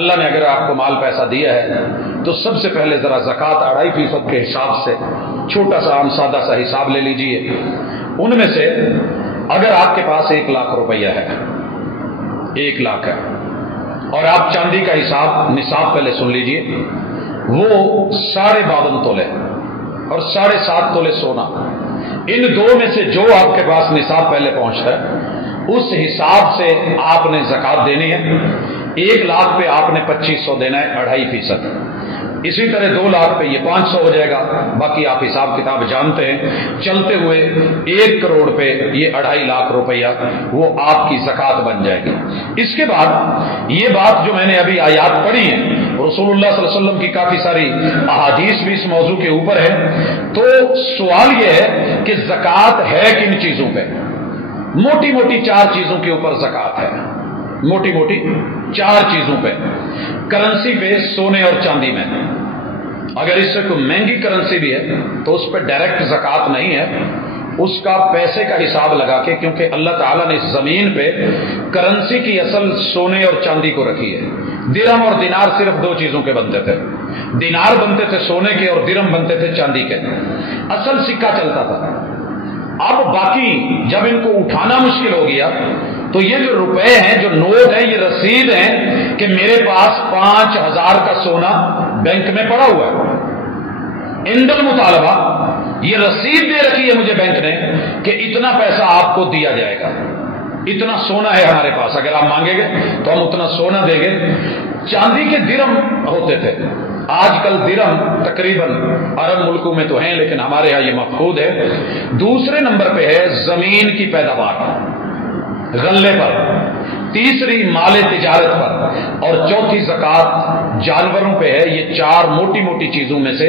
اللہ نے اگر آپ کو مال پیسہ دیا ہے تو سب سے پہلے ذرا زکوٰۃ 2.5% کے حساب سے چھوٹا سا عام سادہ سا حساب لے لیجئے۔ ان میں سے اگر آپ کے پاس 1 لاکھ روپیہ ہے، 1 لاکھ ہے، اور آپ چاندی کا حساب نصاب پہلے سن لیجئے، وہ 52.5 تولے اور 7.5 تولے سونا، ان دو میں سے جو آپ کے پاس نصاب پہلے پہنچتا ہے اس حساب سے آپ نے زکوٰۃ دینی ہے۔ 1 لاکھ پہ آپ نے 2500 دینا ہے، 2.5%۔ اسی طرح 2 لاکھ پہ یہ 500 ہو جائے گا، باقی آپ حساب کتاب جانتے ہیں۔ چلتے ہوئے 1 کروڑ پہ یہ 2.5 لاکھ روپیہ وہ آپ کی زکوٰۃ بن جائے گی۔ اس کے بعد یہ بات جو میں نے ابھی آیات پڑھی ہیں، رسول اللہ صلی اللہ علیہ وسلم کی کافی ساری احادیث بھی اس موضوع کے اوپر ہے، تو سوال یہ ہے کہ زکوٰۃ ہے کن چیزوں پہ؟ موٹی موٹی 4 چیزوں کے اوپر زکوٰۃ ہے، موٹی موٹی 4 چیزوں پہ۔ کرنسی پہ، سونے اور چاندی میں، اگر اس سے کوئی مہنگی کرنسی بھی ہے تو اس پہ ڈائریکٹ زکوٰۃ نہیں ہے، اس کا پیسے کا حساب لگا کے، کیونکہ اللہ تعالیٰ نے اس زمین پہ کرنسی کی اصل سونے اور چاندی کو رکھی ہے۔ درہم اور دینار صرف 2 چیزوں کے بنتے تھے، دینار بنتے تھے سونے کے اور درہم بنتے تھے چاندی کے، اصل سکہ چلتا تھا۔ اب باقی جب ان کو اٹھانا مشکل ہو گیا تو یہ جو روپے ہیں، جو نوٹ ہیں، یہ رسید ہیں کہ میرے پاس 5000 کا سونا بینک میں پڑا ہوا ہے، عند المطالبہ یہ رسید دے رکھی ہے مجھے بینک نے کہ اتنا پیسہ آپ کو دیا جائے گا، اتنا سونا ہے ہمارے پاس، اگر آپ مانگیں گے تو ہم اتنا سونا دیں گے۔ چاندی کے درہم ہوتے تھے، آج کل درہم تقریباً عرب ملکوں میں تو ہیں لیکن ہمارے ہاں یہ مفقود ہے۔ دوسرے نمبر پہ ہے زمین کی پیداوار، غلے پر، تیسری مال تجارت پر، اور چوتھی زکوٰۃ جانوروں پہ ہے۔ یہ 4 موٹی موٹی چیزوں میں سے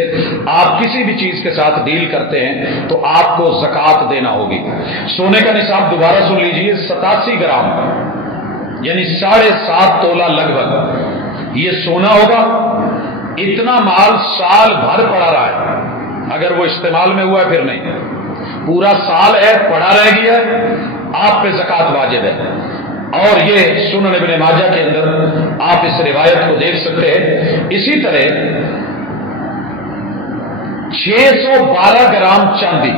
آپ کسی بھی چیز کے ساتھ ڈیل کرتے ہیں تو آپ کو زکوٰۃ دینا ہوگی۔ سونے کا نصاب دوبارہ سن لیجئے، 87 گرام یعنی 7.5 تولہ لگ بھگ یہ سونا ہوگا۔ اتنا مال سال بھر پڑا رہا ہے، اگر وہ استعمال میں ہوا ہے پھر نہیں، پورا سال ہے پڑا رہ گیا ہے، آپ پہ زکوٰۃ واجب ہے۔ اور یہ سنن ابن ماجہ کے اندر آپ اس روایت کو دیکھ سکتے ہیں۔ اسی طرح 612 گرام چاندی،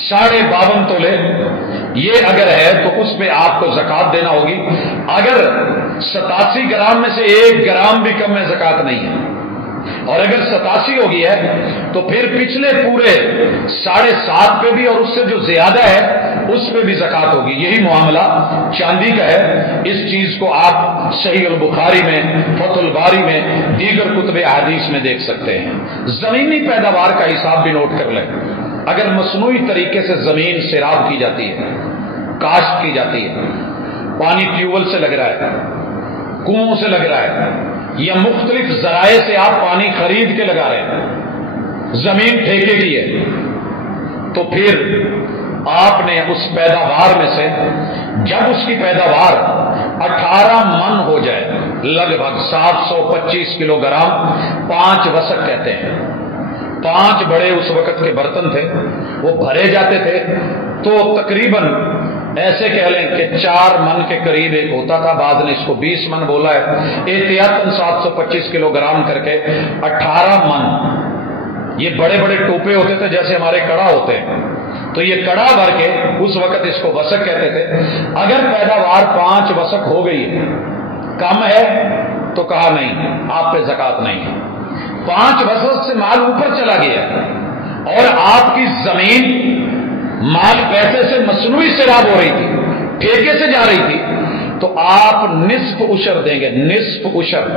52.5 تولے، یہ اگر ہے تو اس پہ آپ کو زکوٰۃ دینا ہوگی۔ اگر 87 گرام میں سے 1 گرام بھی کم میں زکوٰۃ نہیں ہے، اور اگر 87 ہو گئی ہے تو پھر پچھلے پورے 7.5 پہ بھی اور اس سے جو زیادہ ہے اس پہ بھی زکوٰۃ ہوگی۔ یہی معاملہ چاندی کا ہے۔ اس چیز کو آپ صحیح البخاری میں، فتح الباری میں، دیگر کتب احادیث میں دیکھ سکتے ہیں۔ زمینی پیداوار کا حساب بھی نوٹ کر لیں۔ اگر مصنوعی طریقے سے زمین سیراب کی جاتی ہے، کاشت کی جاتی ہے، پانی ٹیوبل سے لگ رہا ہے، کنووں سے لگ رہا ہے، یا مختلف ذرائع سے آپ پانی خرید کے لگا رہے ہیں، زمین ٹھیکے کی ہے، تو پھر آپ نے اس پیداوار میں سے جب اس کی پیداوار 18 من ہو جائے، لگ بھگ 725 کلو گرام، 5 وسق کہتے ہیں، 5 بڑے اس وقت کے برتن تھے، وہ بھرے جاتے تھے، تو تقریباً ایسے کہہ لیں کہ 4 من کے قریب ایک ہوتا تھا، بعض نے اس کو 20 من بولا ہے، احتیاطاً 725 کلو گرام کر کے 18 من، یہ بڑے بڑے ٹوپے ہوتے تھے جیسے ہمارے کڑا ہوتے ہیں، تو یہ کڑا بھر کے اس وقت اس کو وسق کہتے تھے۔ اگر پیداوار 5 وسق ہو گئی ہے، کم ہے تو کہا نہیں، آپ پہ زکوٰۃ نہیں ہے۔ 5 وسق سے مال اوپر چلا گیا اور آپ کی زمین مال پیسے سے مصنوعی سیراب ہو رہی تھی، ٹھیکے سے جا رہی تھی، تو آپ نصف عشر دیں گے۔ نصف عشر،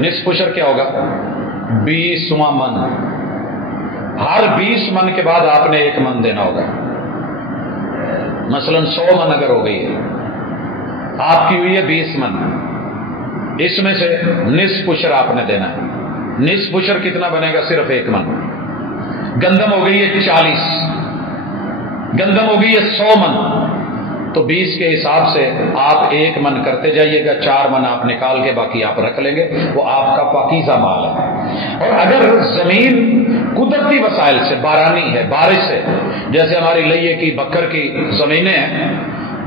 نصف عشر کیا ہوگا؟ 20واں من۔ ہر 20 من کے بعد آپ نے 1 من دینا ہوگا۔ مثلا 100 من اگر ہو گئی ہے، آپ کی ہوئی ہے 20 من، اس میں سے نصف عشر آپ نے دینا ہے۔ نصف عشر کتنا بنے گا؟ صرف 1 من۔ گندم ہو گئی ہے 40، گندم ہو گئی ہے 100 من، تو 20 کے حساب سے آپ 1 من کرتے جائیے گا، 4 من آپ نکال کے باقی آپ رکھ لیں گے، وہ آپ کا پاکیزہ مال ہے۔ اور اگر زمین قدرتی وسائل سے، بارانی ہے، بارش سے، جیسے ہماری لئیے کی بکر کی زمینیں ہیں،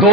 2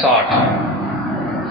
60,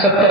70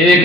1।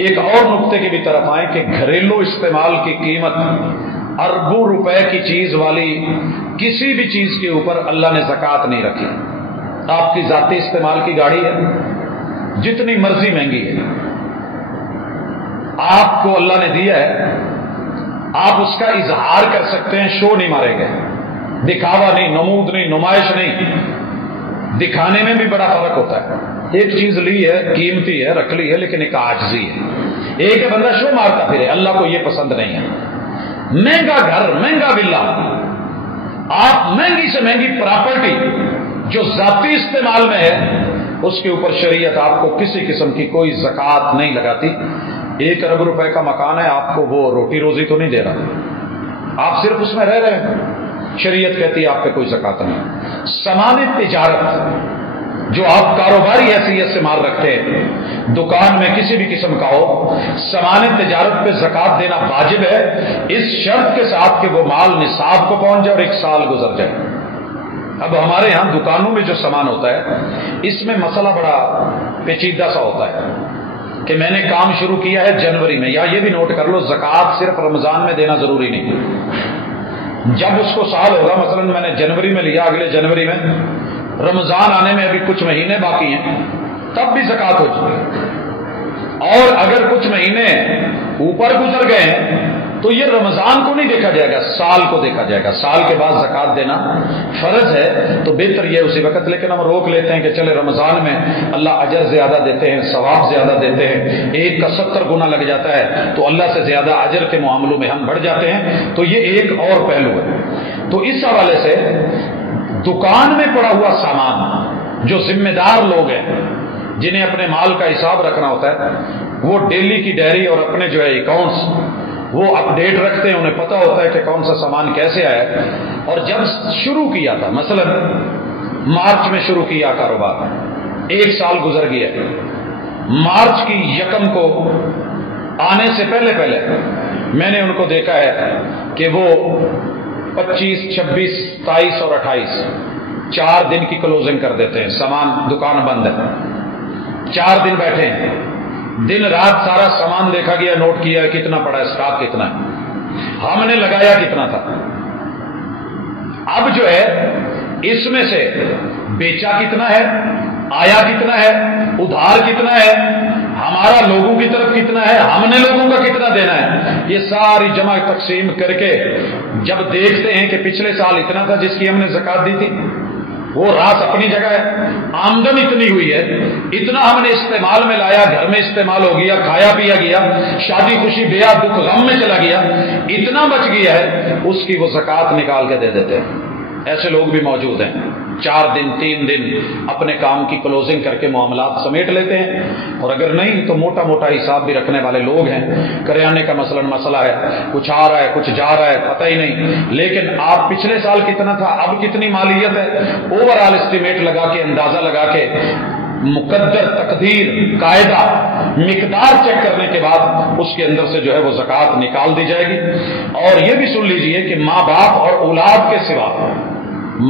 ایک اور نقطے کی بھی طرف آئیں کہ گھریلو استعمال کی قیمت اربوں روپے کی چیز والی کسی بھی چیز کے اوپر اللہ نے زکوٰۃ نہیں رکھی. آپ کی ذاتی استعمال کی گاڑی ہے، جتنی مرضی مہنگی ہے، آپ کو اللہ نے دیا ہے، آپ اس کا اظہار کر سکتے ہیں، شو نہیں مارے گئے، دکھاوا نہیں، نمود نہیں، نمائش نہیں. دکھانے میں بھی بڑا فرق ہوتا ہے. ایک چیز لی ہے، قیمتی ہے، رکھ لی ہے، لیکن ایک عاجزی ہے. ایک ہے بندہ شو مارتا پھرے، اللہ کو یہ پسند نہیں ہے. مہنگا گھر، مہنگا ولا، آپ مہنگی سے مہنگی پراپرٹی جو ذاتی استعمال میں ہے، اس کے اوپر شریعت آپ کو کسی قسم کی کوئی زکوٰۃ نہیں لگاتی. 1 ارب روپے کا مکان ہے، آپ کو وہ روٹی روزی تو نہیں دے رہا، آپ صرف اس میں رہ رہے ہیں. شریعت کہتی ہے آپ پہ کوئی زکوٰۃ نہیں. سامان تجارت جو آپ کاروباری حیثیت سے مال رکھتے ہیں، دکان میں کسی بھی قسم کا ہو، سامان تجارت پہ زکوٰۃ دینا واجب ہے، اس شرط کے ساتھ کہ وہ مال نصاب کو پہنچ جائے اور 1 سال گزر جائے. اب ہمارے ہاں دکانوں میں جو سامان ہوتا ہے، اس میں مسئلہ بڑا پیچیدہ سا ہوتا ہے کہ میں نے کام شروع کیا ہے جنوری میں، یا یہ بھی نوٹ کر لو زکوٰۃ صرف رمضان میں دینا ضروری نہیں. جب اس کو سال ہوگا، مثلا میں نے جنوری میں لیا، اگلے جنوری میں رمضان آنے میں ابھی کچھ مہینے باقی ہیں، تب بھی زکوٰۃ ہو جائے. اور اگر کچھ مہینے اوپر گزر گئے ہیں تو یہ رمضان کو نہیں دیکھا جائے گا، سال کو دیکھا جائے گا. سال کے بعد زکوٰۃ دینا فرض ہے، تو بہتر یہ اسی وقت. لیکن ہم روک لیتے ہیں کہ چلے رمضان میں اللہ اجر زیادہ دیتے ہیں، ثواب زیادہ دیتے ہیں، 1 کا 70 گنا لگ جاتا ہے، تو اللہ سے زیادہ اجر کے معاملوں میں ہم بڑھ جاتے ہیں. تو یہ ایک اور پہلو ہے. تو اس حوالے سے دکان میں پڑا ہوا سامان، جو ذمہ دار لوگ ہیں جنہیں اپنے مال کا حساب رکھنا ہوتا ہے، وہ ڈیلی کی ڈائری اور اپنے جو ہے اکاؤنٹس وہ اپڈیٹ رکھتے ہیں. انہیں پتہ ہوتا ہے کہ کون سا سامان کیسے آیا ہے. اور جب شروع کیا تھا، مثلا مارچ میں شروع کیا کاروبار، 1 سال گزر گیا، مارچ کی 1 کو آنے سے پہلے میں نے ان کو دیکھا ہے کہ وہ 25، 26، 27 اور 28 4 دن کی کلوزنگ کر دیتے ہیں. سامان دکان بند ہے، 4 دن بیٹھے ہیں، دن رات سارا سامان دیکھا گیا، نوٹ کیا کتنا پڑا ہے، اسٹاک کتنا ہے، ہم نے لگایا کتنا تھا. اب جو ہے اس میں سے بیچا کتنا ہے، آیا کتنا ہے، ادھار کتنا ہے، ہمارا لوگوں کی طرف کتنا ہے، ہم نے لوگوں کا کتنا دینا ہے، یہ ساری جمع تقسیم کر کے جب دیکھتے ہیں کہ پچھلے سال اتنا تھا جس کی ہم نے زکوٰۃ دی تھی، وہ راس اپنی جگہ ہے، آمدن اتنی ہوئی ہے، اتنا ہم نے استعمال میں لایا، گھر میں استعمال ہو گیا، کھایا پیا گیا، شادی خوشی بیاہ دکھ غم میں چلا گیا، اتنا بچ گیا ہے، اس کی وہ زکوٰۃ نکال کے دے دیتے ہیں. ایسے لوگ بھی موجود ہیں، 4 دن 3 دن اپنے کام کی کلوزنگ کر کے معاملات سمیٹ لیتے ہیں. اور اگر نہیں تو موٹا موٹا حساب بھی رکھنے والے لوگ ہیں. کریانے کا مثلا مسئلہ ہے، کچھ آ رہا ہے کچھ جا رہا ہے، پتہ ہی نہیں، لیکن آپ پچھلے سال کتنا تھا، اب کتنی مالیت ہے، اوور آل اسٹیمیٹ لگا کے، اندازہ لگا کے، مقدر تقدیر قاعدہ مقدار چیک کرنے کے بعد اس کے اندر سے جو ہے وہ زکوٰۃ نکال دی جائے گی. اور یہ بھی سن لیجئے کہ ماں باپ اور اولاد کے سوا،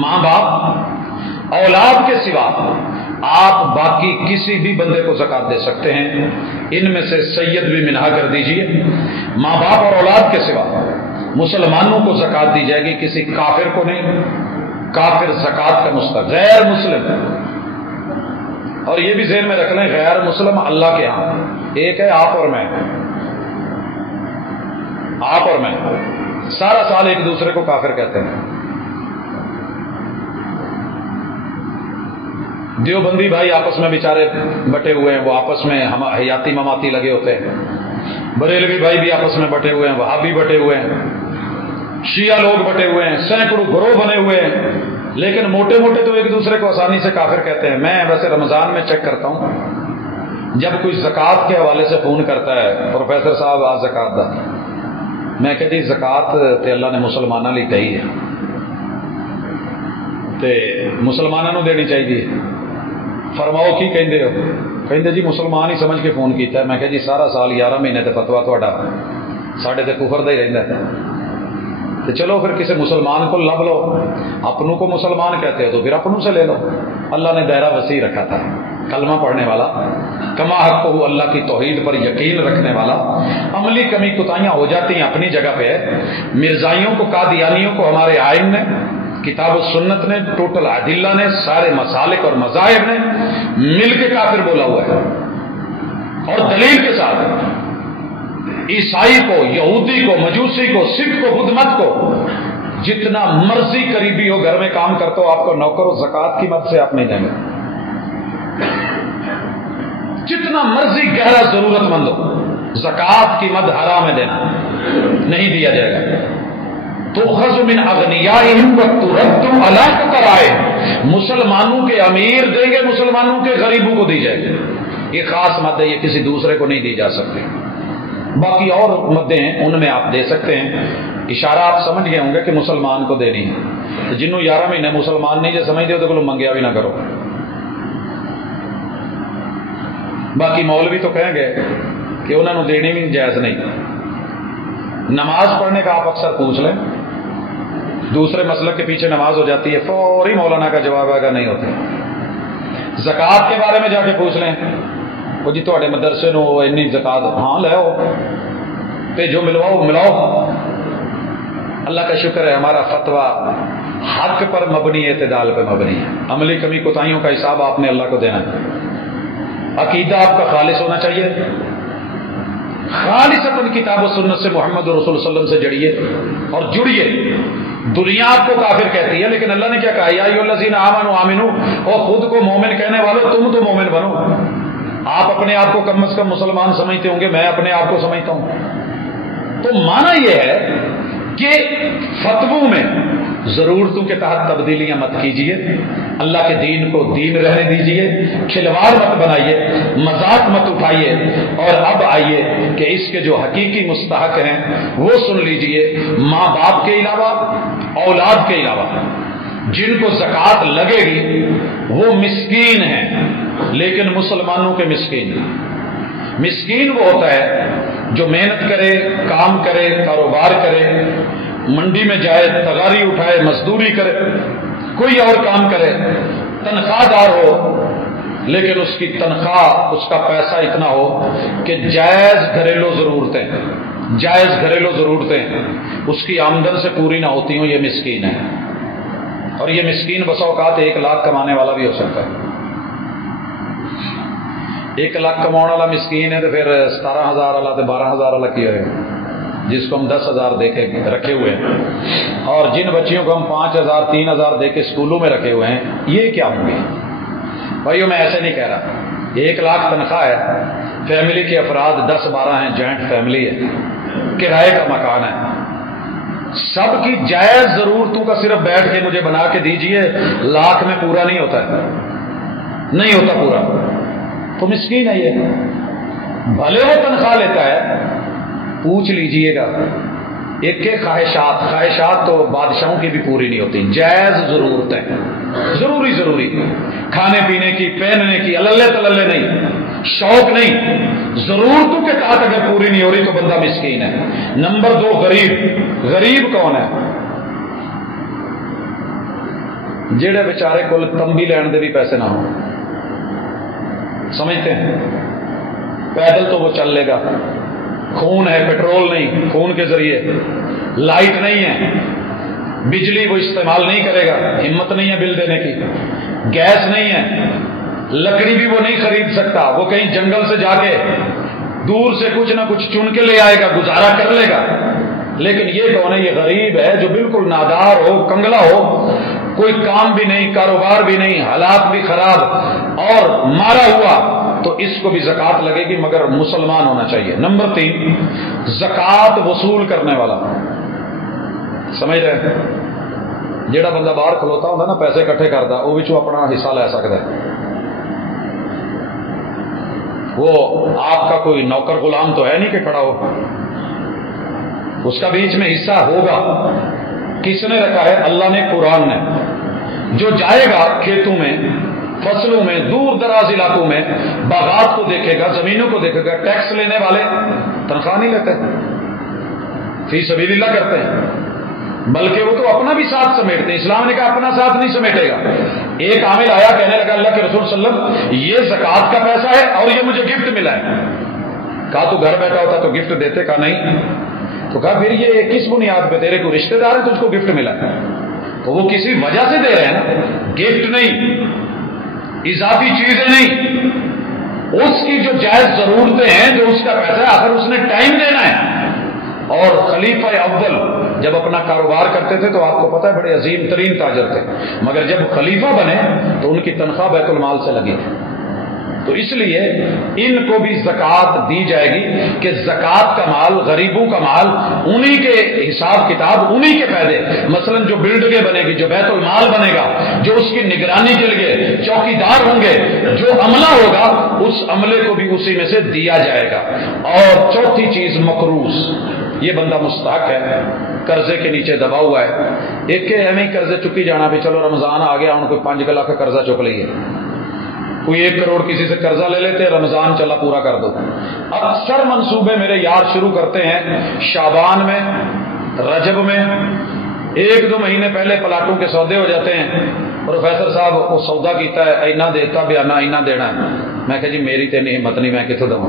ماں باپ اولاد کے سوا آپ باقی کسی بھی بندے کو زکوٰۃ دے سکتے ہیں. ان میں سے سید بھی منہا کر دیجئے. ماں باپ اور اولاد کے سوا مسلمانوں کو زکوٰۃ دی جائے گی، کسی کافر کو نہیں. کافر زکوٰۃ کا مستحق، غیر مسلم. اور یہ بھی ذہن میں رکھ لیں، غیر مسلم اللہ کے ہاں ایک ہے، آپ اور میں. آپ اور میں سارا سال ایک دوسرے کو کافر کہتے ہیں. دیوبندی بھائی آپس میں بیچارے بٹے ہوئے ہیں، وہ آپس میں حیاتی مماتی لگے ہوتے ہیں. بریلوی بھائی بھی آپس میں بٹے ہوئے ہیں، وہابی بٹے ہوئے ہیں، شیعہ لوگ بٹے ہوئے ہیں، سینکڑوں گروہ بنے ہوئے ہیں. لیکن موٹے موٹے تو ایک دوسرے کو آسانی سے کافر کہتے ہیں. میں ویسے رمضان میں چیک کرتا ہوں، جب کوئی زکوٰۃ کے حوالے سے فون کرتا ہے، پروفیسر صاحب آ زکوٰۃ دا، میں کہتی زکوٰۃ تے اللہ نے مسلمانوں لی کہی ہے تے مسلمانوں دینی چاہیے. فرماؤ کی کہندے ہو؟ کہندے جی مسلمان ہی سمجھ کے فون کیتا ہے. میں کہ جی سارا سال 11 مہینے تے فتوا تہاڈا ساڈے تے کفر دا ہی رہندا ہے. تو چلو پھر کسی مسلمان کو لب لو، اپنوں کو مسلمان کہتے ہو تو پھر اپنوں سے لے لو. اللہ نے دائرہ وسیع رکھا تھا. کلمہ پڑھنے والا کما حق ہو اللہ کی توحید پر یقین رکھنے والا. عملی کمی کوتاہیاں ہو جاتی ہیں اپنی جگہ پہ ہے. مرزائیوں کو قادیانیوں کو ہمارے آئین نے کتاب و سنت نے ٹوٹل عدلہ نے سارے مسالک اور مذاہب نے مل کے کافر بولا ہوا ہے اور دلیل کے ساتھ. عیسائی کو یہودی کو مجوسی کو سکھ کو بدھ مت کو جتنا مرضی قریبی ہو گھر میں کام کرتا ہو آپ کو نوکر و زکوٰۃ کی مد سے آپ نہیں دیں گے. جتنا مرضی گہرا ضرورت مند ہو زکوٰۃ کی مد حرام ہے دینا نہیں دیا جائے گا. تؤخذ من اغنیائہم وترد علی فقرائہم مسلمانوں کے امیر دیں گے مسلمانوں کے غریبوں کو دی جائے گی. یہ خاص مد ہے یہ کسی دوسرے کو نہیں دی جا سکتی. باقی اور مدیں ہیں ان میں آپ دے سکتے ہیں. اشارہ آپ سمجھ گئے ہوں گے کہ مسلمان کو دینی ہے. جنوں 11 مہینے مسلمان نہیں جو سمجھتے ہو تو منگیا بھی نہ کرو. باقی مولوی تو کہیں گے کہ انہوں نے دینی بھی جائز نہیں. نماز پڑھنے کا آپ اکثر پوچھ لیں دوسرے مسلک کے پیچھے نماز ہو جاتی ہے فوری مولانا کا جواب آگا نہیں ہوتا. زکوٰۃ کے بارے میں جا کے پوچھ لیں وہ جی تھوڑے مدرسے نو اینی زکوٰۃ ہاں لے آؤ بھیجو ملواؤ ملاؤ. اللہ کا شکر ہے ہمارا فتویٰ حق پر مبنی اعتدال پہ مبنی ہے. عملی کمی کوتاہیوں کا حساب آپ نے اللہ کو دینا ہے. عقیدہ آپ کا خالص ہونا چاہیے. خالص اپنی کتاب و سنت سے محمد رسول صلی اللہ علیہ وسلم سے جڑیے اور جڑیے. دنیا آپ کو کافر کہتی ہے لیکن اللہ نے کیا کہا یا ایھا الذین آمنوا آمنوا اور خود کو مومن کہنے والوں تم تو مومن بنو. آپ اپنے آپ کو کم از کم مسلمان سمجھتے ہوں گے میں اپنے آپ کو سمجھتا ہوں. تو معنی یہ ہے کہ فتووں میں ضرورتوں کے تحت تبدیلیاں مت کیجیے. اللہ کے دین کو دین رہنے دیجیے. کھلواڑ مت بنائیے مذاق مت اٹھائیے. اور اب آئیے کہ اس کے جو حقیقی مستحق ہیں وہ سن لیجیے. ماں باپ کے علاوہ اولاد کے علاوہ جن کو زکوٰۃ لگے گی وہ مسکین ہیں لیکن مسلمانوں کے مسکین. مسکین وہ ہوتا ہے جو محنت کرے کام کرے کاروبار کرے منڈی میں جائے تغاری اٹھائے مزدوری کرے کوئی اور کام کرے تنخواہ دار ہو لیکن اس کی تنخواہ اس کا پیسہ اتنا ہو کہ جائز گھریلو ضرورتیں اس کی آمدن سے پوری نہ ہوتی ہوں. یہ مسکین ہے. اور یہ مسکین بس اوقات 1 لاکھ کمانے والا بھی ہو سکتا ہے. 1 لاکھ کمانے والا مسکین ہے تو پھر 17,000 والا تو 12,000 والا کیا ہے جس کو ہم 10,000 دے کے رکھے ہوئے ہیں. اور جن بچیوں کو ہم 5,000 3,000 دے کے اسکولوں میں رکھے ہوئے ہیں یہ کیا ہوں گے بھائیو. میں ایسے نہیں کہہ رہا. 1 لاکھ تنخواہ ہے فیملی کے افراد 10-12 ہیں جوائنٹ فیملی ہے کرائے کا مکان ہے. سب کی جائز ضرورتوں کا صرف بیٹھ کے مجھے بنا کے دیجئے لاکھ میں پورا نہیں ہوتا ہے. نہیں ہوتا پورا تو مسکین ہے. یہ بھلے وہ تنخواہ لیتا ہے پوچھ لیجئے گا. ایک کے خواہشات تو بادشاہوں کی بھی پوری نہیں ہوتی. جائز ضرورتیں ضروری کھانے پینے کی پہننے کی اللہ تللے نہیں شوق نہیں ضرورتوں کے تحت اگر پوری نہیں ہو رہی تو بندہ مسکین ہے. نمبر 2 غریب کون ہے؟ جڑے بیچارے کول تمبی لین دے بھی پیسے نہ ہوں. سمجھتے ہیں پیدل تو وہ چل لے گا. خون ہے پٹرول نہیں خون کے ذریعے. لائٹ نہیں ہے بجلی وہ استعمال نہیں کرے گا. ہمت نہیں ہے بل دینے کی. گیس نہیں ہے لکڑی بھی وہ نہیں خرید سکتا. وہ کہیں جنگل سے جا کے دور سے کچھ نہ کچھ چن کے لے آئے گا گزارا کر لے گا. لیکن یہ کون ہے؟ یہ غریب ہے جو بالکل نادار ہو کنگلا ہو کوئی کام بھی نہیں کاروبار بھی نہیں حالات بھی خراب اور مارا ہوا تو اس کو بھی زکوٰۃ لگے گی مگر مسلمان ہونا چاہیے. نمبر 3 زکوٰۃ وصول کرنے والا. سمجھ رہے جیڑا بندہ باہر کھلوتا ہوتا نا پیسے اکٹھے کرتا وہ بھی اپنا حصہ لے سکتا ہے. وہ آپ کا کوئی نوکر غلام تو ہے نہیں کہ کھڑا ہو. اس کا بیچ میں حصہ ہوگا. کس نے رکھا ہے؟ اللہ نے قرآن نے. جو جائے گا کھیتوں میں فصلوں میں دور دراز علاقوں میں باغات کو دیکھے گا زمینوں کو دیکھے گا. ٹیکس لینے والے تنخواہ نہیں لیتے فی سبیل اللہ کرتے ہیں بلکہ وہ تو اپنا بھی ساتھ سمیٹتے ہیں. اسلام نے کہا اپنا ساتھ نہیں سمیٹے گا ایک عامل آیا کہنے لگا اللہ کے رسول صلی اللہ علیہ وسلم یہ زکوٰۃ کا پیسہ ہے اور یہ مجھے گفٹ ملا ہے. کہا تو گھر بیٹھا ہوتا تو گفٹ دیتے؟ کہا نہیں. تو کہا پھر یہ کس بنیاد پہ؟ تیرے کو رشتے دار ہیں تجھ کو گفٹ ملا ہے تو وہ کسی وجہ سے دے رہے ہیں نا. گفٹ نہیں، اضافی چیزیں نہیں، اس کی جو جائز ضرورتیں ہیں، جو اس کا پیسہ ہے، آخر اس نے ٹائم دینا ہے. اور خلیفہ اول جب اپنا کاروبار کرتے تھے تو آپ کو پتہ ہے بڑے عظیم ترین تاجر تھے، مگر جب خلیفہ بنے تو ان کی تنخواہ بیت المال سے لگی. تو اس لیے ان کو بھی زکوٰۃ دی جائے گی کہ زکوٰۃ کا مال، غریبوں کا مال، انہی کے حساب کتاب، انہی کے فائدے. مثلا جو بلڈنگیں بنے گی، جو بیت المال بنے گا، جو اس کی نگرانی کے لیے چوکیدار ہوں گے، جو عملہ ہوگا، اس عملے کو بھی اسی میں سے دیا جائے گا. اور چوتھی چیز مقروض، یہ بندہ مستحق ہے، قرضے کے نیچے دبا ہوا ہے. ایک کہ ہمیں قرضے چکی جانا بھی، چلو رمضان آ گیا ان کو 5 لاکھ کا قرضہ چک لیے، کوئی 1 کروڑ کسی سے قرضہ لے لیتے، رمضان چلا پورا کر دو. اکثر منصوبے میرے یار شروع کرتے ہیں شعبان میں، رجب میں، 1-2 مہینے پہلے پلاٹوں کے سودے ہو جاتے ہیں. پروفیسر صاحب وہ سودا کیتا ہے، اینا دیتا بیانہ اینا دینا ہے. میں کہا جی میری تو نہیں ہمت نہیں، میں کتوں دوں،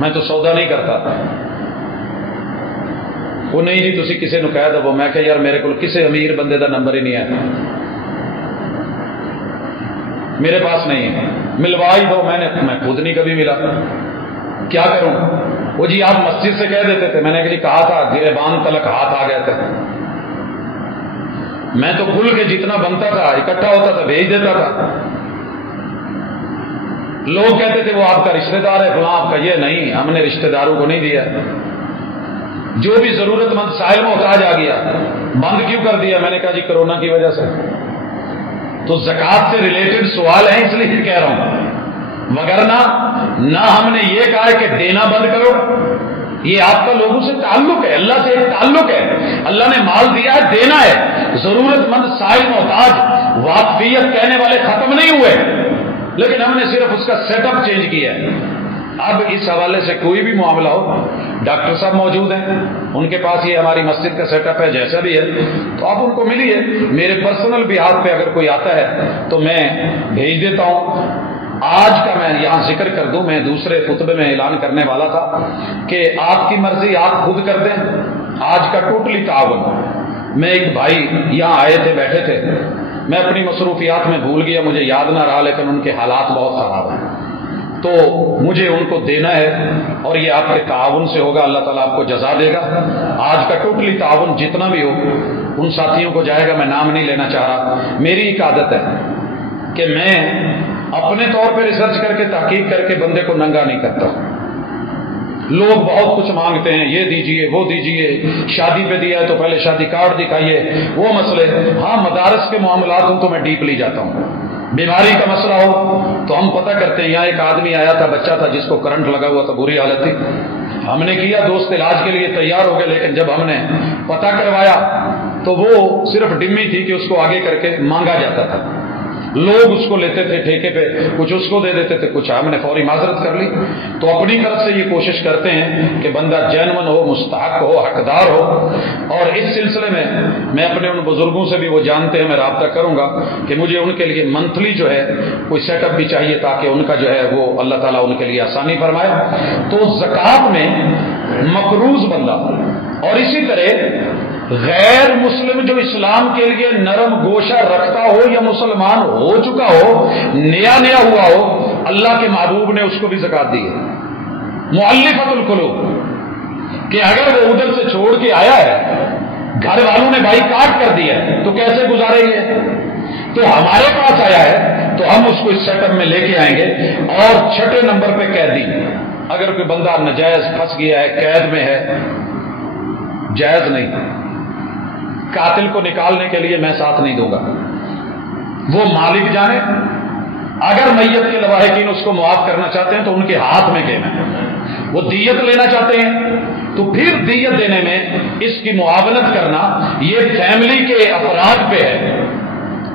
میں تو سودا نہیں کرتا. وہ نہیں جی تسی کسی نو کہہ دو. میں کہا یار میرے کو کسی امیر بندے دا نمبر ہی نہیں ہے، میرے پاس نہیں ہے، ملوا ہی دو. میں خود نہیں کبھی ملا، کیا کروں؟ وہ جی آپ مسجد سے کہہ دیتے تھے. میں نے کہا جی کہا تھا گریبان تلک ہاتھ آ گئے تھے. میں تو کھل کے جتنا بنتا تھا اکٹھا ہوتا تھا بھیج دیتا تھا. لوگ کہتے تھے وہ آپ کا رشتہ دار ہے فلاں، آپ کا یہ نہیں، ہم نے رشتہ داروں کو نہیں دیا. جو بھی ضرورت مند سائل محتاج آ گیا، بند کیوں کر دیا؟ میں نے کہا جی کرونا کی وجہ سے. تو زکوٰۃ سے ریلیٹڈ سوال ہے اس لیے کہہ رہا ہوں، وگرنہ نہ ہم نے یہ کہا ہے کہ دینا بند کرو. یہ آپ کا لوگوں سے تعلق ہے، اللہ سے ایک تعلق ہے. اللہ نے مال دیا ہے، دینا ہے. ضرورت مند سائل محتاج واقفیت کہنے والے ختم نہیں ہوئے، لیکن ہم نے صرف اس کا سیٹ اپ چینج کیا ہے. اب اس حوالے سے کوئی بھی معاملہ ہو، ڈاکٹر صاحب موجود ہیں، ان کے پاس یہ ہماری مسجد کا سیٹ اپ ہے، جیسا بھی ہے تو آپ ان کو ملیے. میرے پرسنل بھی ہاتھ پہ اگر کوئی آتا ہے تو میں بھیج دیتا ہوں. آج کا میں یہاں ذکر کر دوں، میں دوسرے خطبے میں اعلان کرنے والا تھا کہ آپ کی مرضی آپ خود کر دیں. آج کا ٹوٹلی تعاون. میں ایک بھائی یہاں آئے تھے، بیٹھے تھے، میں اپنی مصروفیات میں بھول گیا، مجھے یاد نہ رہا، لیکن ان کے حالات بہت خراب ہیں تو مجھے ان کو دینا ہے اور یہ آپ کے تعاون سے ہوگا. اللہ تعالیٰ آپ کو جزا دے گا. آج کا ٹوٹلی تعاون جتنا بھی ہو ان ساتھیوں کو جائے گا. میں نام نہیں لینا چاہ رہا. میری ایک عادت ہے کہ میں اپنے طور پہ ریسرچ کر کے تحقیق کر کے بندے کو ننگا نہیں کرتا. لوگ بہت کچھ مانگتے ہیں، یہ دیجئے وہ دیجئے، شادی پہ دیا ہے تو پہلے شادی کارڈ دکھائیے، وہ مسئلے. ہاں مدارس کے معاملات ہوں تو میں ڈیپلی جاتا ہوں. بیماری کا مسئلہ ہو تو ہم پتہ کرتے ہیں. یہاں ایک آدمی آیا تھا، بچہ تھا جس کو کرنٹ لگا ہوا تھا، بری حالت تھی. ہم نے کیا، دوست علاج کے لیے تیار ہو گئے، لیکن جب ہم نے پتہ کروایا تو وہ صرف ڈمی تھی کہ اس کو آگے کر کے مانگا جاتا تھا. لوگ اس کو لیتے تھے ٹھیکے پہ، کچھ اس کو دے دیتے تھے، کچھ ہم نے فوری معذرت کر لی. تو اپنی طرف سے یہ کوشش کرتے ہیں کہ بندہ جینون ہو، مستحق ہو، حقدار ہو. اور اس سلسلے میں اپنے ان بزرگوں سے بھی، وہ جانتے ہیں، میں رابطہ کروں گا کہ مجھے ان کے لیے منتھلی جو ہے کوئی سیٹ اپ بھی چاہیے تاکہ ان کا جو ہے وہ اللہ تعالیٰ ان کے لیے آسانی فرمائے. تو زکوٰۃ میں مقروض بندہ، اور اسی طرح غیر مسلم جو اسلام کے لیے نرم گوشہ رکھتا ہو یا مسلمان ہو چکا ہو، نیا ہوا ہو، اللہ کے محبوب نے اس کو بھی زکوٰۃ دی ہے. مؤلفۃ القلوب، کہ اگر وہ ادھر سے چھوڑ کے آیا ہے، گھر والوں نے بھائی کاٹ کر دیا ہے تو کیسے گزارے گے؟ تو ہمارے پاس آیا ہے تو ہم اس کو اس سیٹ اپ میں لے کے آئیں گے. اور 6 نمبر پہ قیدی، اگر کوئی بندہ ناجائز پھنس گیا ہے، قید میں ہے، جائز نہیں. قاتل کو نکالنے کے لیے میں ساتھ نہیں دوں گا، وہ مالک جانے. اگر میت کے لواحقین اس کو معاف کرنا چاہتے ہیں تو ان کے ہاتھ میں گیم ہے. وہ دیت لینا چاہتے ہیں تو پھر دیت دینے میں اس کی معاونت کرنا یہ فیملی کے افراد پہ ہے.